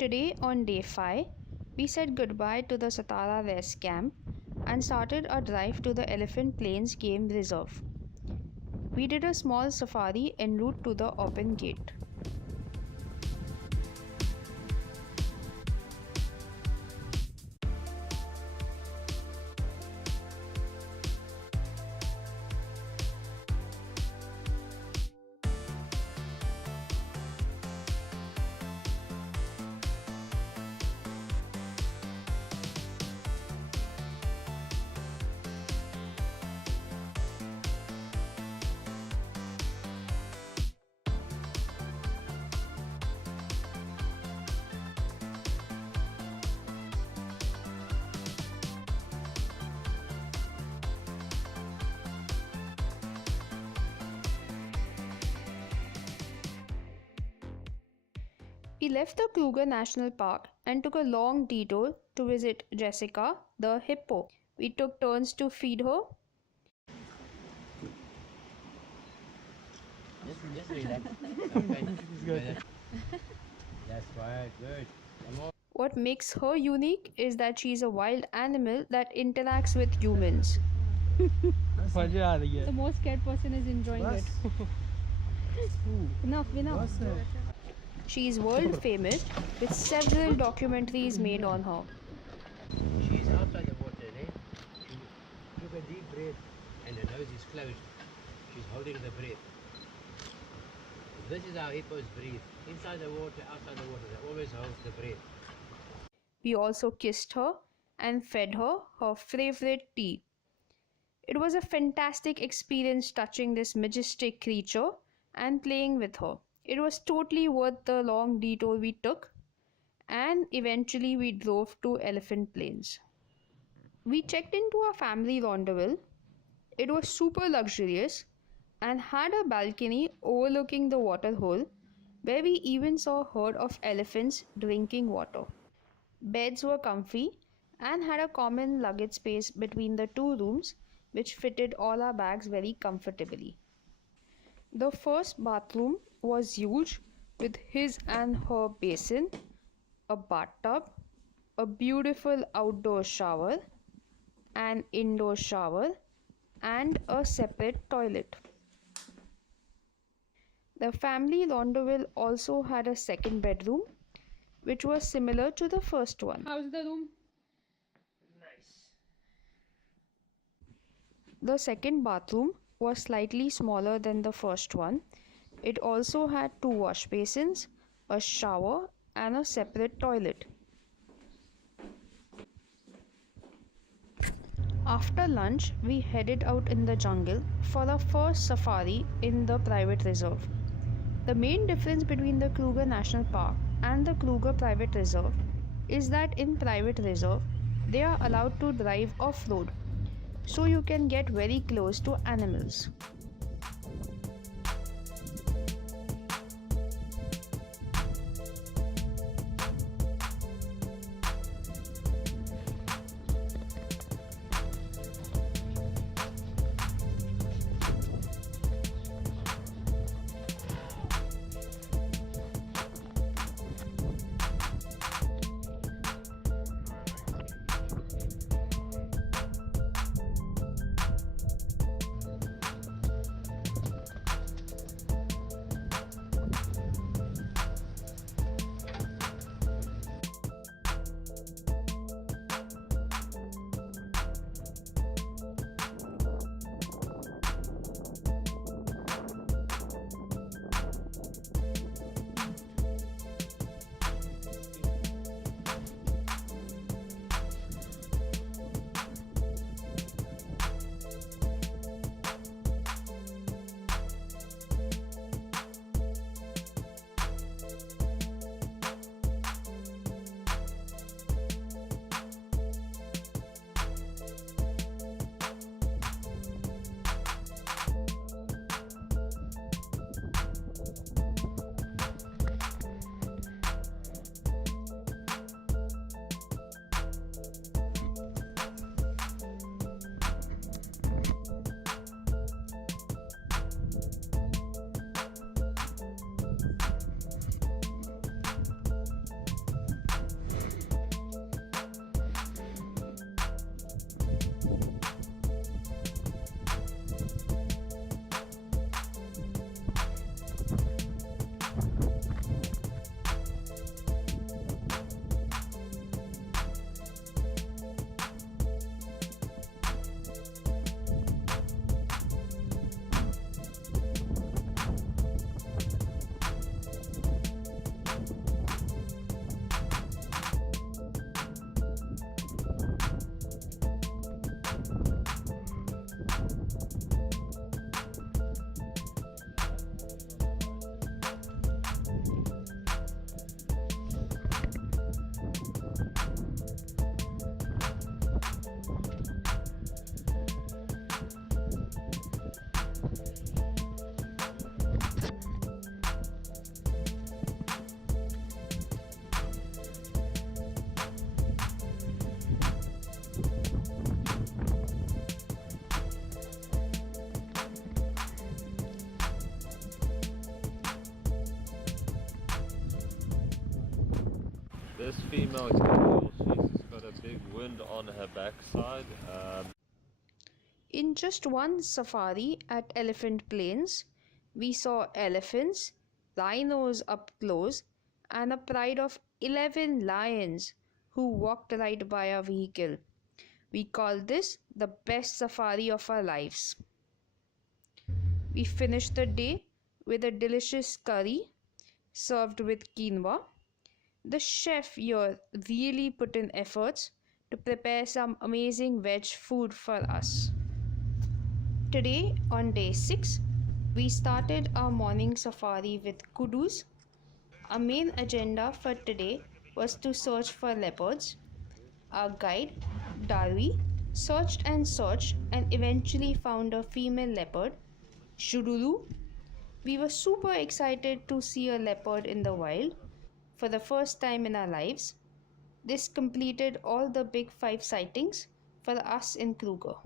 Today, on day 5, we said goodbye to the Satara Rest Camp and started our drive to the Elephant Plains Game Reserve. We did a small safari en route to the open gate. We left the Kruger National Park and took a long detour to visit Jessica, the hippo. We took turns to feed her. Just relax. Okay. Good. That's right, good. Come on. What makes her unique is that she's a wild animal that interacts with humans. The most scared person is enjoying it. Enough. She is world famous with several documentaries made on her. She's outside the water, eh? She took a deep breath and her nose is closed. She's holding the breath. This is how hippos breathe. Inside the water, outside the water, they always hold the breath. We also kissed her and fed her her favorite tea. It was a fantastic experience touching this majestic creature and playing with her. It was totally worth the long detour we took, and eventually we drove to Elephant Plains. We checked into a family rendezvous. It was super luxurious and had a balcony overlooking the waterhole where we even saw a herd of elephants drinking water. Beds were comfy and had a common luggage space between the two rooms, which fitted all our bags very comfortably. The first bathroom was huge with his and her basin, a bathtub, a beautiful outdoor shower, an indoor shower, and a separate toilet. The family rendezvous also had a second bedroom, which was similar to the first one. How's the room? The second bathroom was slightly smaller than the first one. It also had 2 wash basins, a shower, and a separate toilet. After lunch, we headed out in the jungle for our first safari in the private reserve. The main difference between the Kruger National Park and the Kruger Private Reserve is that in private reserve, they are allowed to drive off-road, so you can get very close to animals. This female carnivore, she's got a big wound on her backside. In just one safari at Elephant Plains, we saw elephants, rhinos up close, and a pride of 11 lions who walked right by our vehicle. We called this the best safari of our lives. We finished the day with a delicious curry served with quinoa. The chef here really put in efforts to prepare some amazing veg food for us. Today, on day 6, we started our morning safari with kudus. Our main agenda for today was to search for leopards. Our guide, Darwi, searched and eventually found a female leopard, Shurulu. We were super excited to see a leopard in the wild for the first time in our lives. This completed all the big 5 sightings for us in Kruger.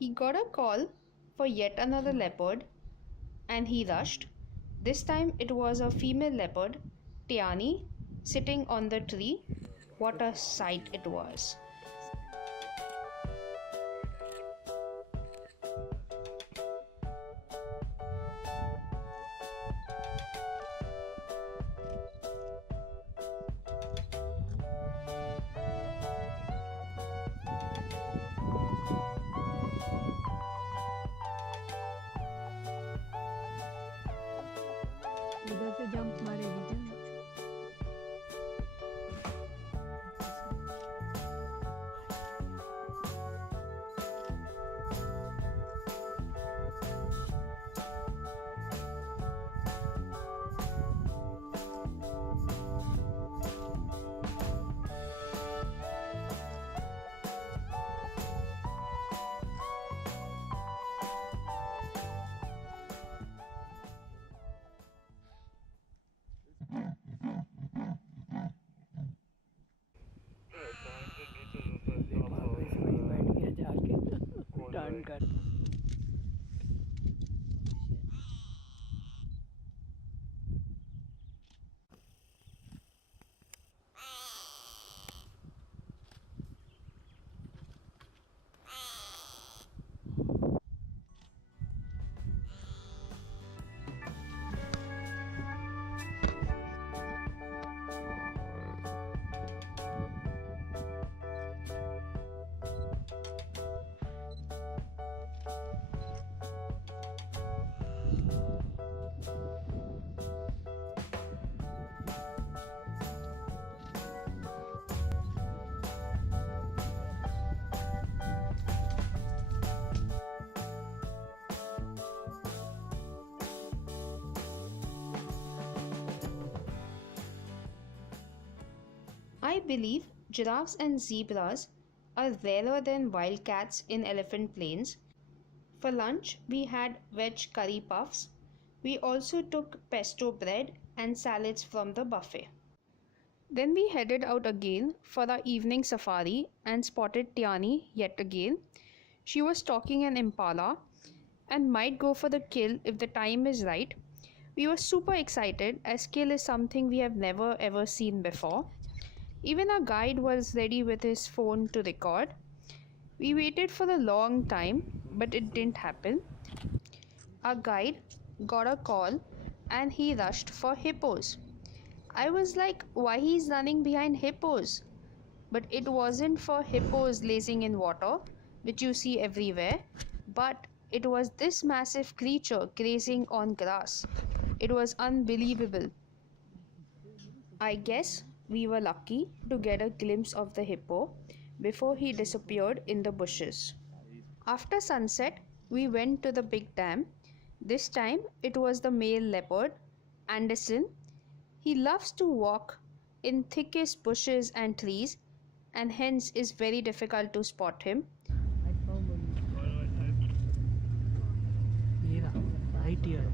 He got a call for yet another leopard and he rushed. This time it was a female leopard, Tiani, sitting on the tree. What a sight it was! उधर से jump मारेगी क्या? Turn कर I believe giraffes and zebras are rarer than wildcats in Elephant Plains. For lunch, we had veg curry puffs. We also took pesto bread and salads from the buffet. Then we headed out again for our evening safari and spotted Tiani yet again. She was stalking an impala and might go for the kill if the time is right. We were super excited as kill is something we have never ever seen before. Even our guide was ready with his phone to record. We waited for a long time, but it didn't happen. Our guide got a call and he rushed for hippos. I was like, why he's running behind hippos? But it wasn't for hippos lazing in water, which you see everywhere, but it was this massive creature grazing on grass. It was unbelievable. I guess we were lucky to get a glimpse of the hippo before he disappeared in the bushes. After sunset, we went to the big dam. This time it was the male leopard, Anderson. He loves to walk in thickest bushes and trees and hence is very difficult to spot him. I found one. Mira, right here.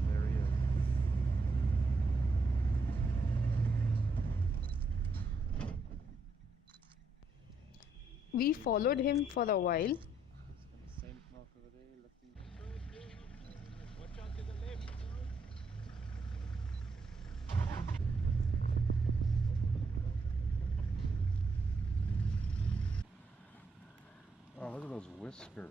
We followed him for a while. look at those whiskers.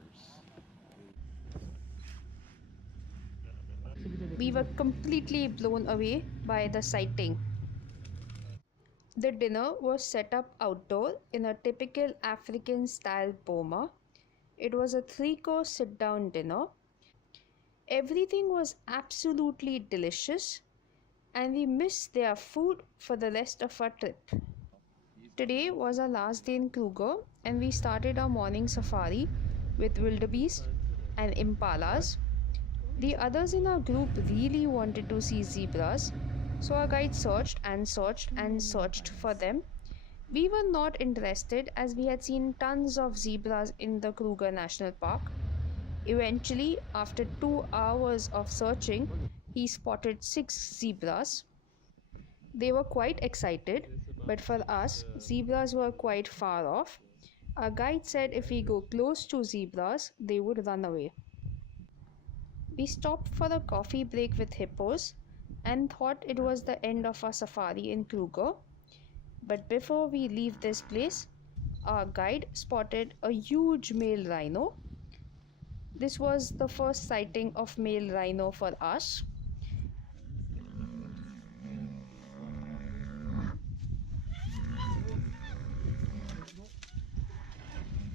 We were completely blown away by the sighting. The dinner was set up outdoor in a typical African style boma. It was a 3-course sit down dinner. Everything was absolutely delicious, and we missed their food for the rest of our trip. Today was our last day in Kruger, and we started our morning safari with wildebeest and impalas. The others in our group really wanted to see zebras, so our guide searched and searched and searched for them. We were not interested as we had seen tons of zebras in the Kruger National Park. Eventually, after 2 hours of searching, he spotted 6 zebras. They were quite excited, but for us, zebras were quite far off. Our guide said if we go close to zebras, they would run away. We stopped for a coffee break with hippos and thought it was the end of our safari in Kruger. But before we leave this place, our guide spotted a huge male rhino. This was the first sighting of male rhino for us.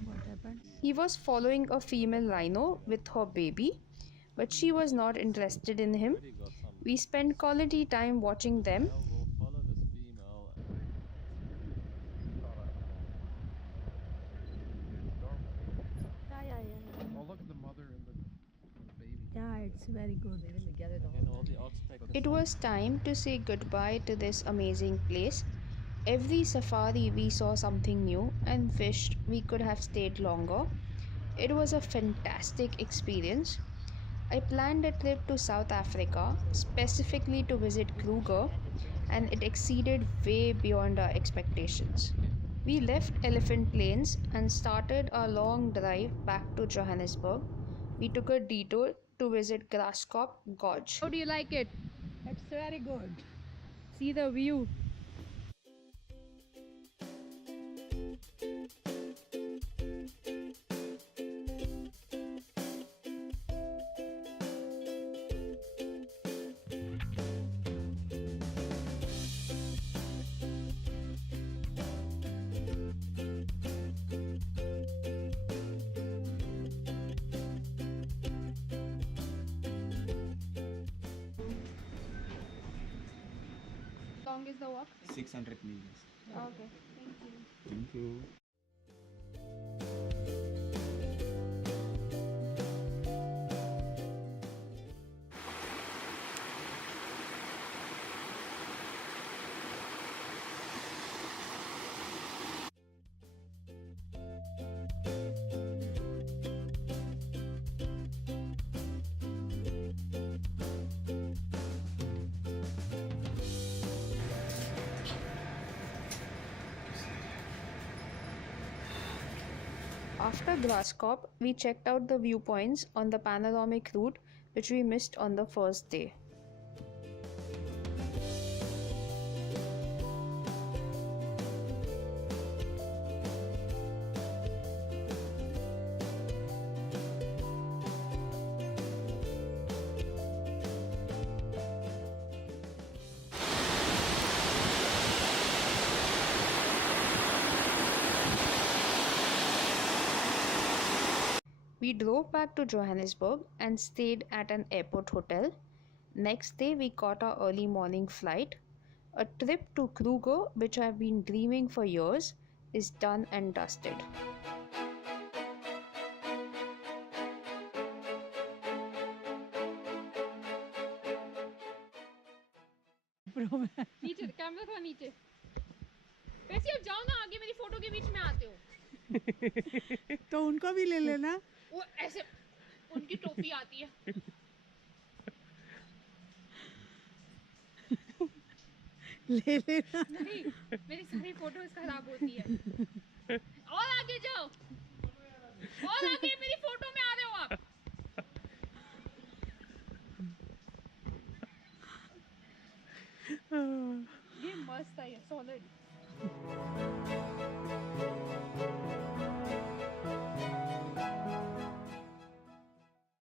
What happened? He was following a female rhino with her baby, but she was not interested in him. Already got some. We spent quality time watching them. Male will follow this female. Yeah. Oh, look at the mother and the baby. Yeah, it's very good. Living together the And whole all the ox take It was time to say goodbye to this amazing place. Every safari we saw something new and wished we could have stayed longer. It was a fantastic experience. I planned a trip to South Africa specifically to visit Kruger, and it exceeded way beyond our expectations. We left Elephant Plains and started a long drive back to Johannesburg. We took a detour to visit Grasskop Gorge. How do you like it? It's very good. See the view. How long is the walk? 600 meters. Okay, thank you. Thank you. After Grasskop, we checked out the viewpoints on the panoramic route which we missed on the first day. We drove back to Johannesburg and stayed at an airport hotel. Next day, we caught our early morning flight. A trip to Kruger, which I've been dreaming for years, is done and dusted. नीचे camera थोड़ा नीचे वैसे अब जाओ ना आगे मेरी photo के बीच में आते हो तो उनको भी ले लेना. वो ऐसे उनकी टोपी आती है ले लेना. नहीं मेरी सारी फोटोज खराब होती है और आगे जाओ और आगे मेरी फोटो में आ रहे हो आप ये मस्त है ये सॉलिड